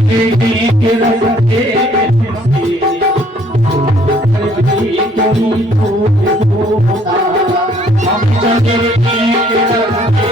के रस्ते कोई होता हम चले के रस्ते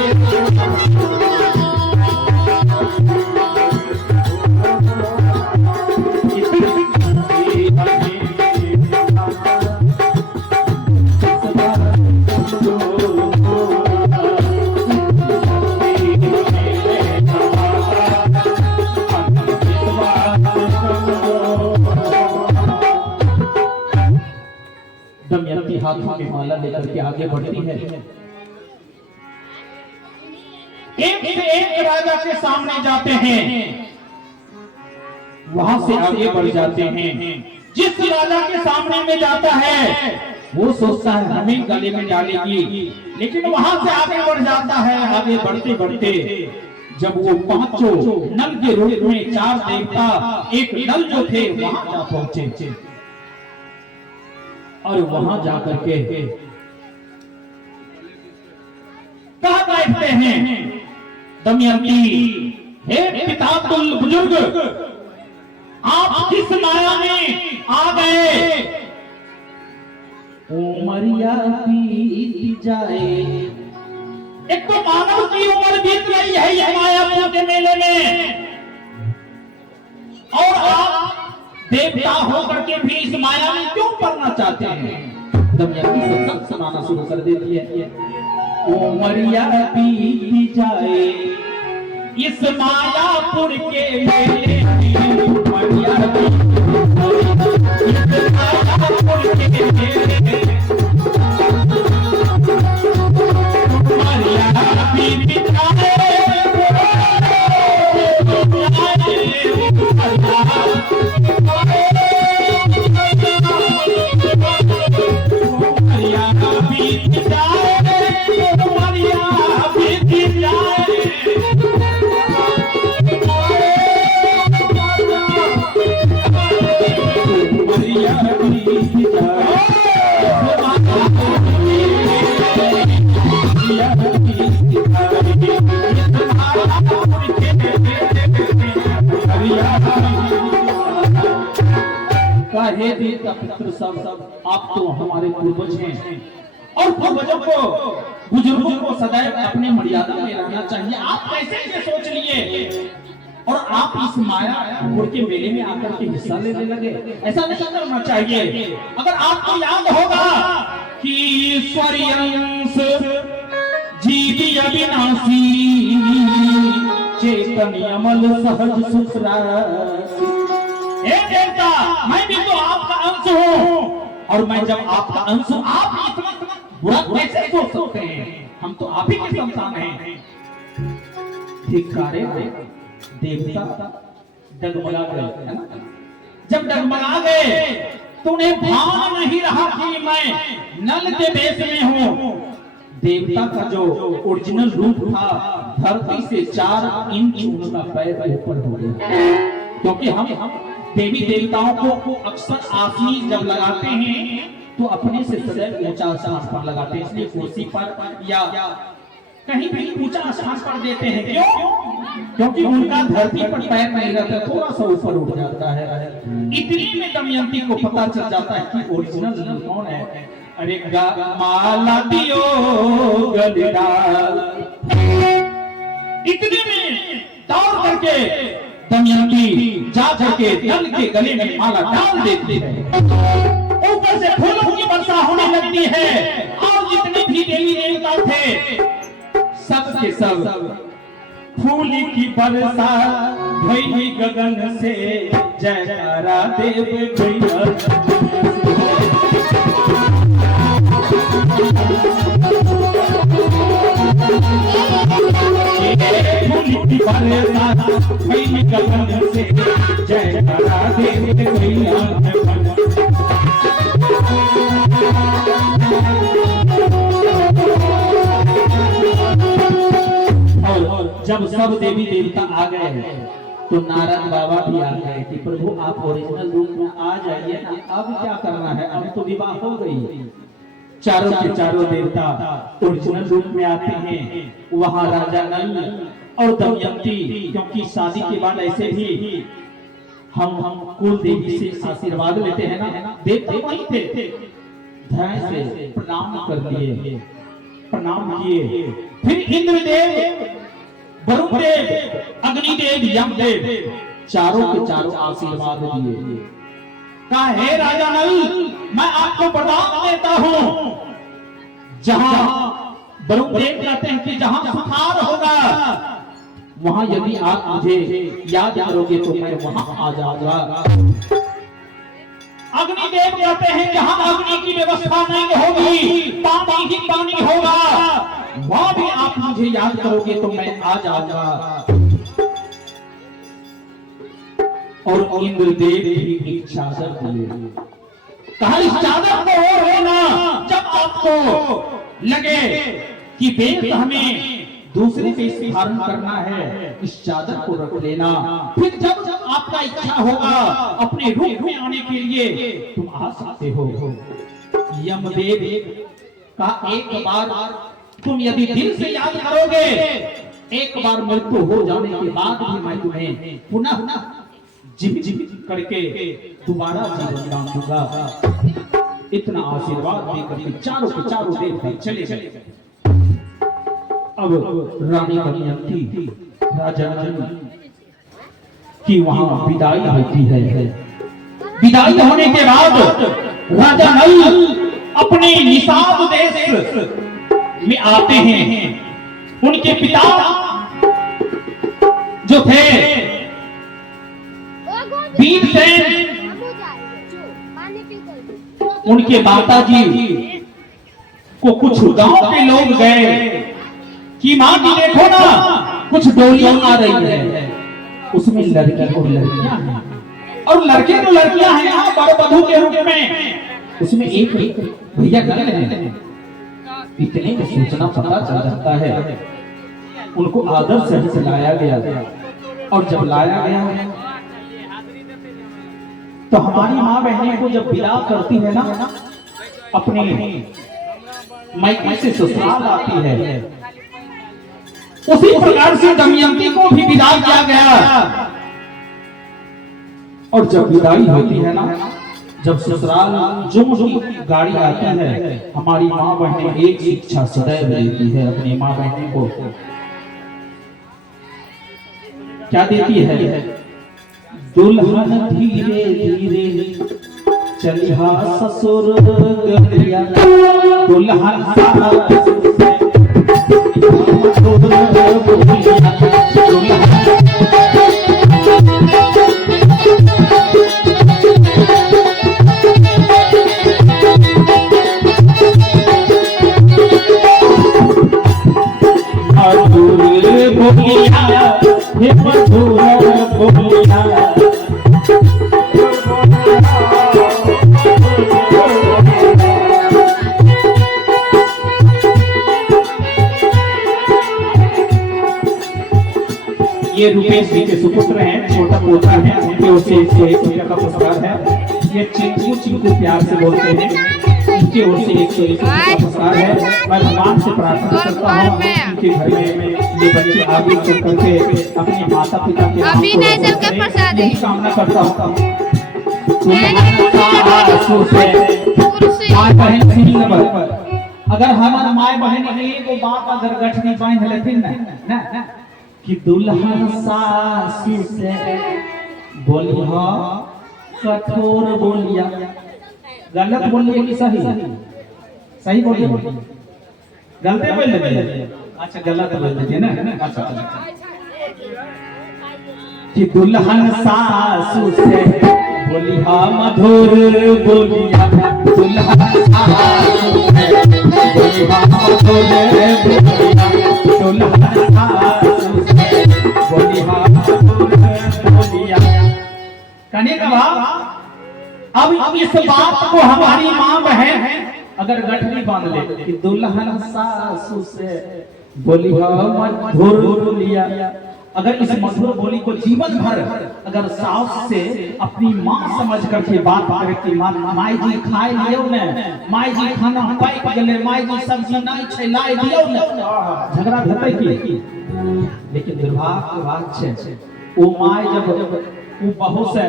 दमयंती हाथों में माला लेकर के आगे बढ़ती है। एक से एक राजा के सामने जाते हैं, वहां से आगे बढ़ जाते हैं। जिस राजा के सामने में जाता है वो सोचता है हमें गले में डालेगी, लेकिन वहां से आगे बढ़ जाता है। आगे बढ़ते बढ़ते जब वो पांचों नल के रूप में चार देवता एक नल जो थे वहां जा पहुंचे और वहां जाकर के कहा बैठते हैं दमयंती, हे पिता तुल बुजुर्ग, आप किस माया में आ गए? उमरिया बीत जाए, एक तो मानव की उम्र बीत गई है ये मायापुर के मेले में, और आप देवता होकर के भी इस माया में क्यों पड़ना चाहते हैं? दमयंती सत्संग सुनाना शुरू कर देती है। उमरिया बीत जाए इस मायापुर के मेले में, उमरिया बीत जाए इस मायापुर के मेले में, उमरिया बीत जाए हे देवता पितृ सब, आप तो हमारे पूर्वज हैं और पूर्वजों को बुजुर्गों को सदैव अपने मर्यादा में रहना चाहिए। आप कैसे ये सोच लिए और आप इस मायापुर के मेले में आकर के हिस्सा लेने लगे? ऐसा नहीं करना चाहिए। अगर आपको याद होगा कि ईश्वरीय अंश जीव अविनाशी चेतन अमल सहज सुख राशि, हे देवता मैं भी तो आपका अंश हूँ, और मैं जब आपका अंश हूँ आप इतना बुरा कैसे सोच सकते हैं? हम तो आप ही के संतान हैं। धिक्कारे देवता डगमगा गए, है ना? जब डगमगा गए तो उन्हें भान नहीं रहा कि मैं नल के देश में हूँ। देवता का जो ओरिजिनल रूप था धरती से 4 इंच उनका पैर ऊपर हो गया, क्योंकि हम देवी देवताओं को अक्सर आसनी जब लगाते हैं तो अपने से सदैव ऊंचा स्थान पर लगाते हैं, इसलिए कुर्सी पर या कहीं भी ऊंचा स्थान पर देते हैं। क्यों? क्योंकि उनका धरती पर पैर नहीं रहता, थोड़ा सा ऊपर उठ जाता है। इतनी में दमयंती को पता चल जाता है कि ओरिजिनल कौन है। अरे माला दियो गलिडाल, इतने में दौड़ करके दमयंती जा करके नल के गले में माला डाल देती है। ऊपर से फूलों की वर्षा होने लगती है और जितने भी देवी देवता थे सब के सब फूल की वर्षा भई गगन से, जयकारा देव भैया फूल की वर्षा भई गगन से, जयकारा देव भैया जब सब देवी देवता आ गए तो नारद बाबा भी आ गए कि प्रभु आप ओरिजिनल रूप में आ जाइए ना, अब क्या करना है, अब तो विवाह हो गई। चारों के चारों देवता ओरिजिनल रूप में आते हैं। वहां राजा नल और दमयंती, क्योंकि शादी के बाद ऐसे भी हम कुल देवी से आशीर्वाद लेते हैं ना, देवता वही थे, ध्यान से प्रणाम कर लिए, प्रणाम किए। फिर इंद्रदेव, वरुण देव, अग्निदेव, यमदेव चारों के चारों आशीर्वाद दिए। कहा हे राजा नल, मैं आपको वरदान देता हूं, जहां वरुण देव कहते हैं कि जहां सुखार होगा वहां यदि आप मुझे याद करोगे तो मैं वहां आ जाऊंगा। अग्निदेव कहते हैं जहां अग्नि की व्यवस्था नहीं होगी, पानी ही पानी होगा, वहां भी आप मुझे याद करोगे तो मैं आ जाऊंगा। और इंद्रदेव भी एक चादर दिए। कहा इस चादर को और लेना, जब आपको लगे कि वेद हमें दूसरे वेश धारण करना है, इस चादर को रख लेना। फिर जब जब आपका इच्छा होगा अपने रूप में आने के लिए तुम आ सकते हो। यमदेव का एक बार तुम यदि दिल से याद करोगे, एक बार मृत्यु हो जाने के बाद भी मैं तुम्हें पुनः जीवित करके दोबारा जीवन दान दूंगा। इतना आशीर्वाद देकर के चारों के चारों देवता चले गए। अब रानी दमयंती राजा की वहां विदाई होती है। विदाई होने के बाद राजा नल अपने निषाद देश में आते हैं। उनके पिता जो थे वीरसेन, उनके माताजी को कुछ गांव के लोग गए कि मां जी देखो ना, कुछ डोलियां आ रही है, उसमें लड़की और लड़कियां हैं, और लड़के तो लड़कियां हैं यहाँ वर वधू के रूप में। उसमें एक भैया गए हैं, इतने में सूचना पता चल जाता है। उनको आदर से लाया गया, और जब लाया गया तो हमारी माँ बहनें को जब विदा करती है ना, अपने मायके से ससुराल आती है, उसी प्रकार से दमयंती को भी विदा किया गया। और जब विदाई होती है ना, जब ससुराल जो गाड़ी आती है, हमारी माँ बहनें एक शिक्षा सदैव देती है अपनी माँ बहनें को। क्या देती है? दुल्हन धीरे धीरे चलिहा ससुर गलिया, दुल्हन ये रुपेश जी के सुपुत्र हैं, छोटा पोता है, उनके ओर से 101 रुपया का पुरस्कार है। ये चिंकू चिंकू प्यार से बोलते हैं, उनके ओर से 101 रुपया का पुरस्कार है। मैं भगवान से प्रार्थना करता हूँ उनके घर में ये बच्चे आगे चल करके अपने माता पिता के कामना करता हूँ। अगर हमारे माए बहन एगो बात अगर गठनी बांध लेथिन ना कि दुल्हन सासू से बोलिया कठोर बोलिया, गलत बोलिए कि सही? सही बोलिए, गलत बोल देते। अच्छा गलत बोल देते ना। अच्छा कि दुल्हन सासू से बोलिया मधुर बोलिया, दुल्हन सासू से बोलिया मधुर बोलिया, दुल्हन सासू से बोलिया मधुर बोलिया। कहने का भाव अब इस बात को हमारी माँ बहन अगर गठरी बांध ले कि दुल्हन सासू से बोलिया मधुर बोलिया, अगर इस मधुर बोली को जीवन भर अगर सास से अपनी माँ समझ करके बात करे कि माई जी खाए लियो ने, माई जी खाना पाक गेले, माई जी सब्जी नहीं छै लाई दियो ने, झगड़ा हेतै की? लेकिन दुर्भाग्य के बात छै ओ माय जब वो बहू से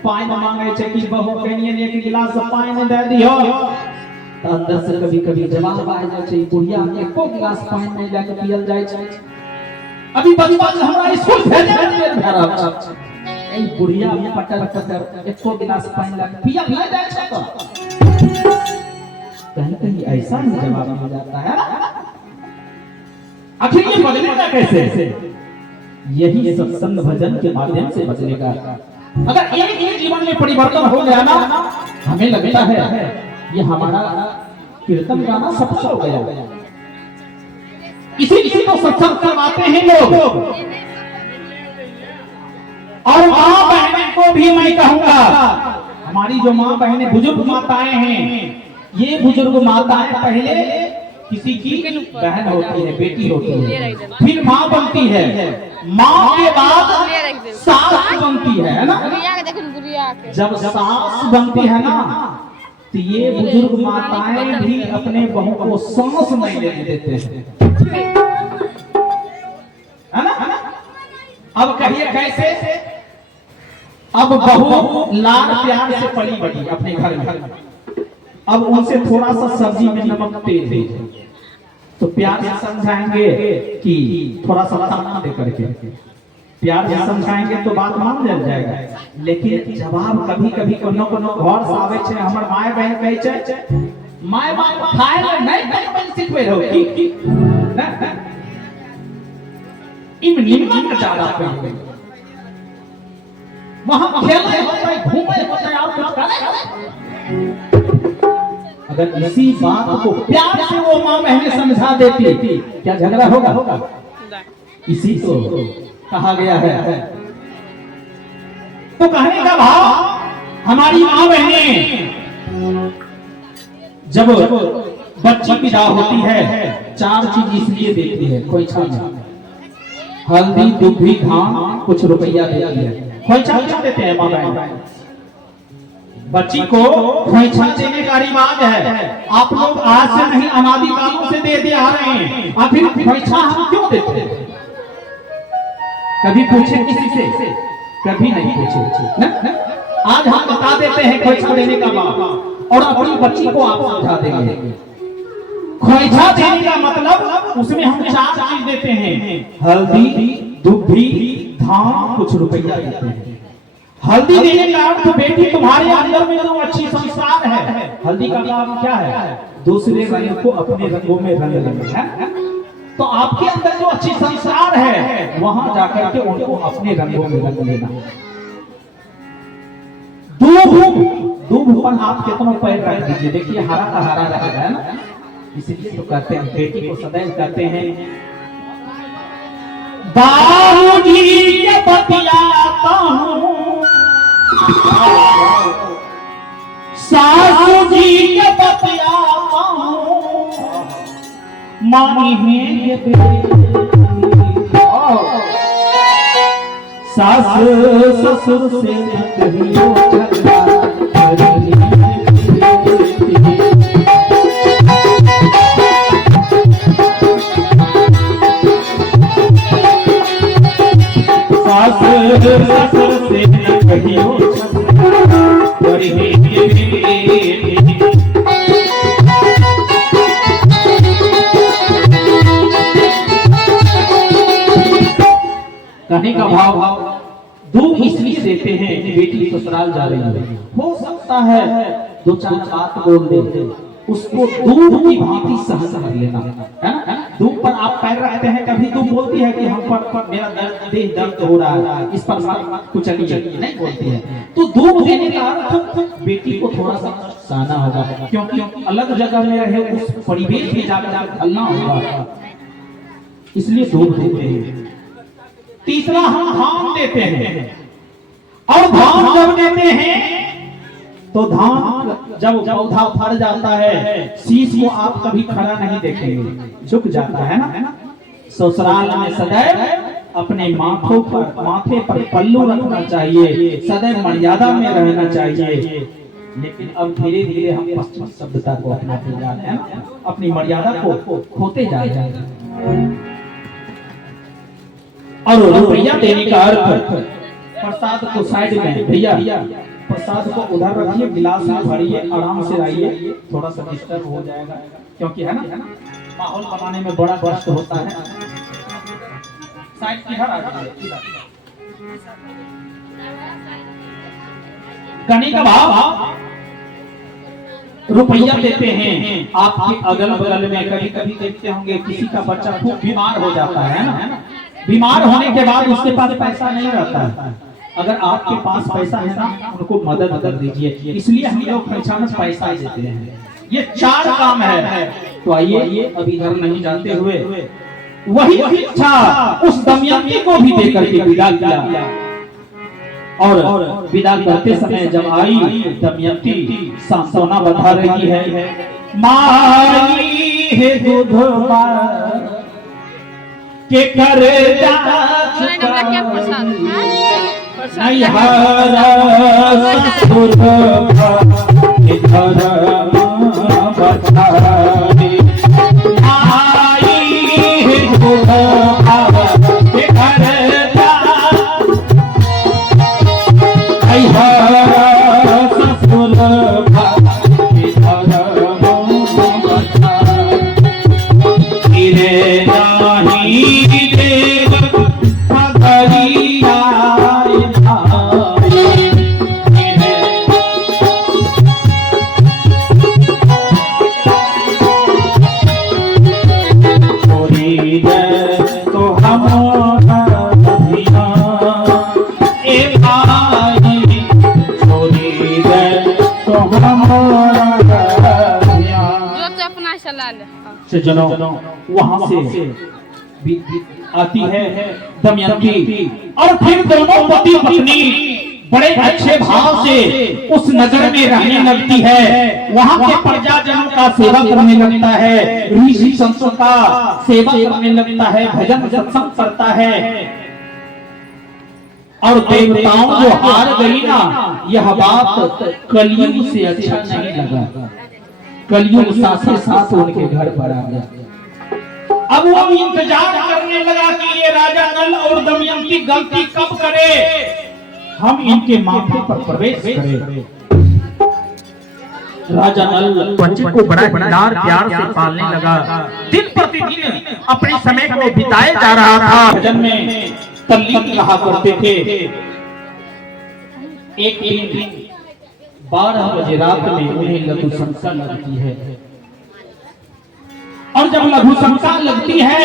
पानी मांगे छे कि बहू कनियन एक गिलास पानी दे दियो तो अंदर से कभी कभी जवाब आ जाए छे बुढ़िया एको गिलास पानी नहीं लेके पियल जाय छे। अभी बचपन हमरा स्कूल भेजे भरा ए बुढ़िया में पटर पटर एको गिलास पानी लेके पियल नहीं जाय छे तो कहीं कहीं ऐसा भी जवाब हो जाता है। आखिर ये बदलेगा कैसे? यही सत्संग भजन के माध्यम से बदलेगा। अगर एक जीवन में परिवर्तन हो गया ना, हमें लगता है ये हमारा कीर्तन गाना सफल हो गया। इसी को सत्संग करवाते हैं लोग। और माँ बहनों को भी मैं कहूंगा, हमारी जो माँ बहनें बुजुर्ग माताएं हैं, ये बुजुर्ग माताएं पहले किसी की बहन होती है, बेटी होती है, फिर माँ बनती है, माँ के बाद सास बनती है ना। जब सास बनती है ना तो ये बुजुर्ग माताएं भी अपने बहू को सांस नहीं लेने देते हैं, है ना। अब कहिए कैसे? अब बहू लाड प्यार से पली बड़ी अपने घर में, अब उनसे थोड़ा सा सब्जी में नमक तेज दे तो प्यार से समझाएंगे कि थोड़ा सा ताना दे करके प्यार से समझाएंगे तो बात मान जाएगा। लेकिन जवाब कभी कभी कोनो घर से आवे छे, हमर माय बहन कहे छे माय खाए ले नहीं बन सिखवे रहो की ना इन निम्न का ज्यादा पे वहां खेलने होता है, घूमने होता है, और कुछ करे। अगर इसी बात को प्यार से वो माँ बहनें समझा देती, क्या झगड़ा होगा? इसी को कहा गया है। तो कहने का भाव, हमारी माँ बहनें जब बच्ची विदा होती है, 4 चीज इसलिए देती है। खोइछा में हल्दी, दुभी, धान, कुछ रुपया देती है। खोइछा क्यों देते हैं माँ बहन? बच्ची को खोइछा देने का रिवाज है। आप लोग आज से नहीं, अनादि कालों से दे आ रहे हैं। आखिर खोइछा हम क्यों देते हैं? कभी पूछे किसी से? कभी नहीं पूछे ना? आज हम बता देते हैं खोइछा देने का बात, और अपनी बच्ची को आप समझा देंगे। खोइछा देने का मतलब उसमें हम 4 चीज देते हैं, हल्दी, दुभी, धान, कुछ रुपया देते हैं। हल्दी देने का अर्थ बेटी तुम्हारे अंदर में जो अच्छी संस्कार है, हल्दी का काम क्या है? दूसरे रंग को अपने रंगों में रंग लेना है। तो आपके अंदर जो अच्छी संस्कार है, वहां जाकर के उनको अपने रंगों में रंग लेना। दूब पर आप कितना पैर रख दीजिए, देखिए हरा का हरा रहेगा, है ना। इसलिए तो कहते हैं बेटी को सदैव कहते हैं बाबूजी के बतियाता हूँ, सासू जी के बतियाता हूँ, मानी है ये सास ससुर से कहियो झगड़ा ससुर से कहियो कहने का भाव, दूब इसलिए देते हैं कि बेटी ससुराल जा रही है। हो सकता है 2-4 बात बोल दे, उसको दूब की भांति सहन कर लेना, है ना। दूब पर आप पैर रखते हैं, कभी दूब बोलती है कि हम पर मेरा देह दर्द हो रहा है, इस पर कुछ नहीं बोलती है। तो दूब देने का अर्थ बेटी को थोड़ा सा सहना होगा, क्योंकि अलग जगह में रहे, उस परिवेश में जाकर ढलना होगा, इसलिए दूब देते हैं। तीसरा हम धान देते हैं, और धान जब देते हैं तो धान जब पौधा फर जाता है, शीश को आप कभी खड़ा नहीं देखेंगे, झुक जाता है ना। ससुराल में सदैव अपने माथे पर पल्लू रखना चाहिए, सदैव मर्यादा में रहना चाहिए। लेकिन अब धीरे धीरे हम पश्चिम सभ्यता को अपनाते जा रहे हैं, अपनी मर्यादा को खोते जा रहे हैं। और रुपया देने का अर्थ प्रसाद को साइड में भैया, प्रसाद को उधर रखिए, गिलास में भरिए, आराम से आइए, थोड़ा सा डिस्टर्ब हो जाएगा क्योंकि है ना माहौल बनाने में बड़ा कष्ट होता है। साइड किधर आ जाइए, कनी का भाव रुपया देते हैं। आपके अगल बगल में कभी कभी देखते होंगे किसी का बच्चा खूब बीमार हो जाता है ना, बीमार होने के बाद उसके पास पैसा नहीं रहता है। अगर आपके पास पैसा है ना, उनको मदद कर दीजिए, इसलिए हम लोग परीक्षा में पैसा देते हैं। ये 4 काम है। तो आइए अभी घर नहीं जाते हुए वही इच्छा उस दमयंती को भी देकर के विदा किया। और विदा करते समय जब आई दमयंती सांत्वना बता रही है, माई है दूध के कर जनों वहां से आती है दमयंती, और फिर दोनों पति पत्नी बड़े अच्छे भाव से उस नगर में रहने लगती है। वहां के प्रजाजनों का सेवा करने लगता है, ऋषि संतों का सेवा करने लगता है, भजन सत्संग करता है। और देवताओं जो हार गई ना, यह बात कलयुग से अच्छा नहीं लगा। कलयुग साथ साथ उनके घर पर आ गया। अब वो इंतजार करने लगा कि ये राजा नल और दमयंती गलती कब करे, हम इनके माथे पर प्रवेश करें। राजा नल बच्चे को बड़ा प्यार से पालने लगा। दिन प्रतिदिन अपने समय को बिताए जा रहा था, भजन में तल्लीन रहा करते थे। एक दिन 12 बजे रात में उन्हें लघु शंका लगती है, और जब लघु शंका लगती है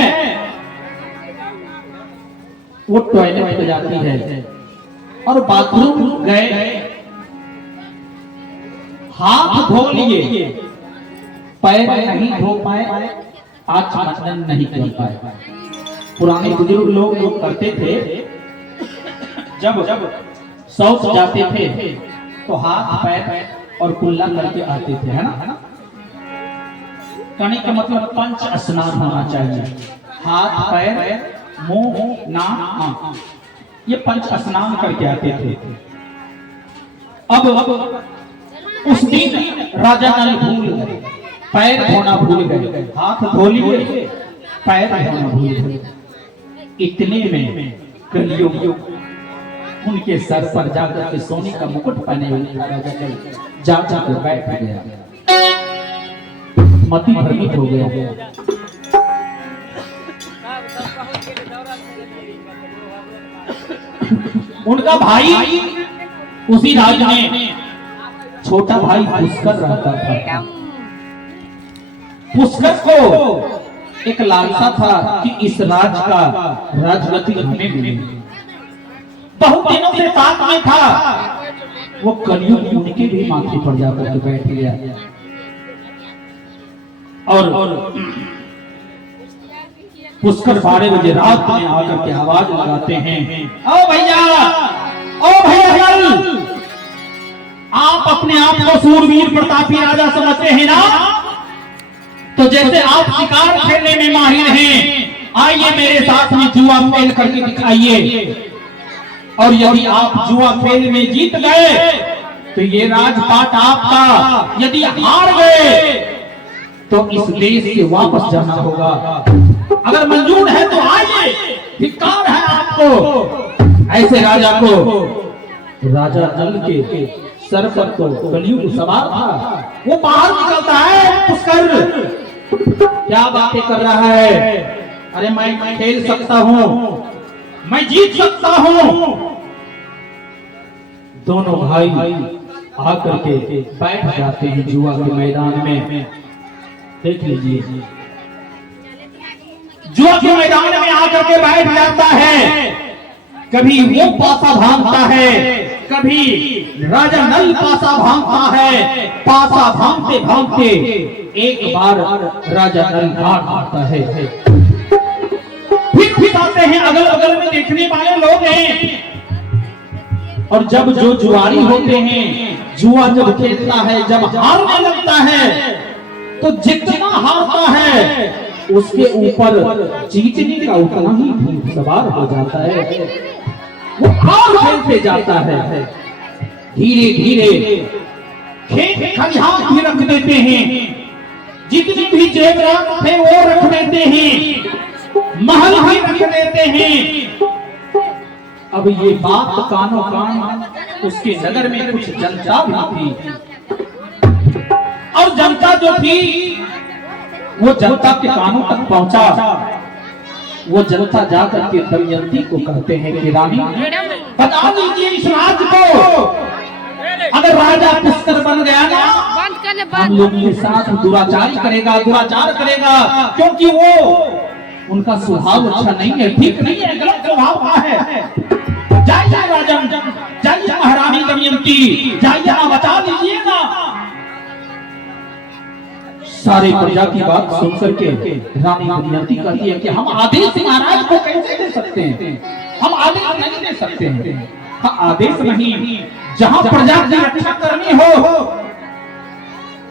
वो टॉयलेट पे जाती है और बाथरूम गए, हाथ धो लिए, पैर नहीं धो पाए, आचमन नहीं कर पाए। पुराने बुजुर्ग लोग करते थे, जब शौच जाते थे तो हाथ पैर और कुल्ला करके आते थे, है ना। कणी का मतलब पंच स्नान होना चाहिए, हाथ पैर मुंह नाक आंख, ये पंच स्नान करके आते थे। अब उस दिन राजा नल भूल गए, पैर धोना भूल गए, हाथ धो लिए, पैर धोना भूल गए। इतने में कलयुग उनके सर पर जाकर के सोने का मुकुट पहने हुए राजा नल जाकर बैठ गया, मति भ्रमित हो गया। उनका भाई उसी राज्य में छोटा भाई पुष्कर रहता था। पुष्कर को एक लालसा था कि इस राज्य का राजगति हमें मिले। बहुत दिनों से साथ में था, वो कलयुग उनके भी माथे पर जाकर के बैठ गया। और पुष्कर 12 बजे रात में आकर के आवाज लगाते हैं, ओ भैया, ओ भैया, आप अपने आप को सूरवीर प्रतापी राजा समझते हैं ना? तो जैसे आप शिकार खेलने में माहिर हैं, आइए मेरे साथ में जुआ खेल करके दिखाइए। और यदि आप जुआ खेल में जीत गए तो ये राजपाट आपका, यदि हार गए तो इस देश से वापस जाना होगा। अगर मंजूर है तो आइए, धिक्कार है आपको। ऐसे राजा को, राजा नल के सर पर तो कलयुग सवार था। वो बाहर निकलता है, पुष्कर क्या बातें कर रहा है? अरे मैं खेल सकता हूँ, मैं जीत सकता हूँ। दोनों भाई आकर के बैठ जाते हैं जुआ के मैदान में। देख लीजिए, जुआ के मैदान में आकर के बैठ जाता है। कभी वो पासा भांगता है, कभी राजा नल पासा भांगता है। पासा भांगते भांगते एक बार राजा नल हार जाता है। फिर आते हैं, अगल बगल में देखने वाले लोग हैं। और जब जो जुआरी होते हैं, जुआ जब खेलता है, जब हारने लगता है, तो जितना हारता है उसके ऊपर जीतने का उतना ही भूत सवार हो जाता है। वो और खेलते जाता है। धीरे धीरे खेत खलिहान भी रख देते हैं, जितनी भी जेवरात थे वो रख देते हैं, महल भी रख देते हैं। अब ये बात कानों कान उसके नगर में कुछ जनता भी थी, और जनता जो थी वो जनता के कानों तक पहुंचा। वो जनता जाकर के दमयंती को कहते हैं कि रानी बता दीजिए इस राज को, अगर राजा पुष्कर बन गया ना, हम लोग के साथ दुराचार करेगा, दुराचार करेगा, क्योंकि वो उनका स्वभाव अच्छा नहीं है, ठीक नहीं है, गलत स्वभाव का है। जाइए राजन, जाइए महारानी दमयंती, जाइए ना, बता दीजिए ना। सारे प्रजा की बात सुनकर के रानी दमयंती कहती है कि हम आदेश महाराज को कैसे दे सकते हैं, हम आदेश नहीं दे सकते हैं। हाँ, आदेश नहीं, जहां प्रजा की रक्षा करनी हो,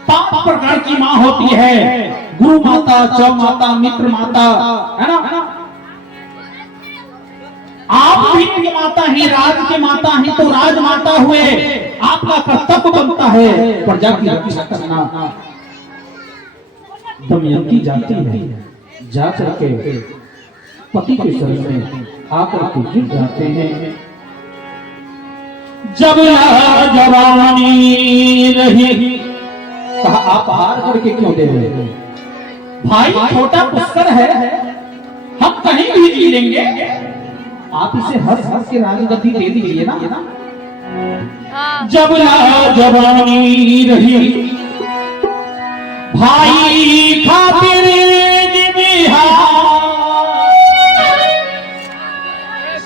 5 प्रकार की माँ होती है, गुरु माता, चौ माता, मित्र माता, है ना। आप भी माता ही, राज के माता ही, तो राजमाता हुए। आपका कर्तव्य बनता है प्रजा की रक्षा करना। दमयंती जाती है, जाकर के पति के शरण में आकर के गिर जाते हैं। जब जवानी रही, कहा आप हार करके क्यों दे रहे हो? भाई छोटा पुष्कर है, हम कहीं भी जी लेंगे, आप इसे हंस हंस के राजगद्दी दे दीजिए ना। जब जवानी रही भाई खातिर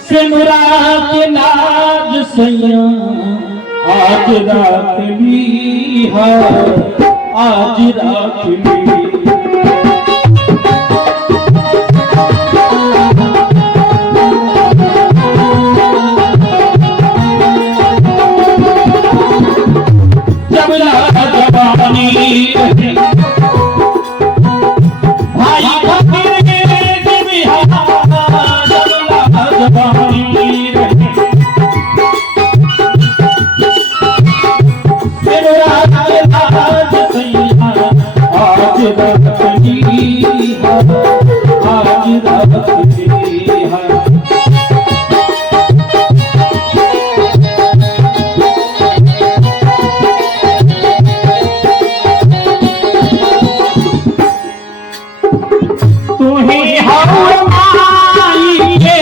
सिमरा के नाज सैया, आज रात भी है, आज रात भी। जब जवानी तुम्हें हम आएंगे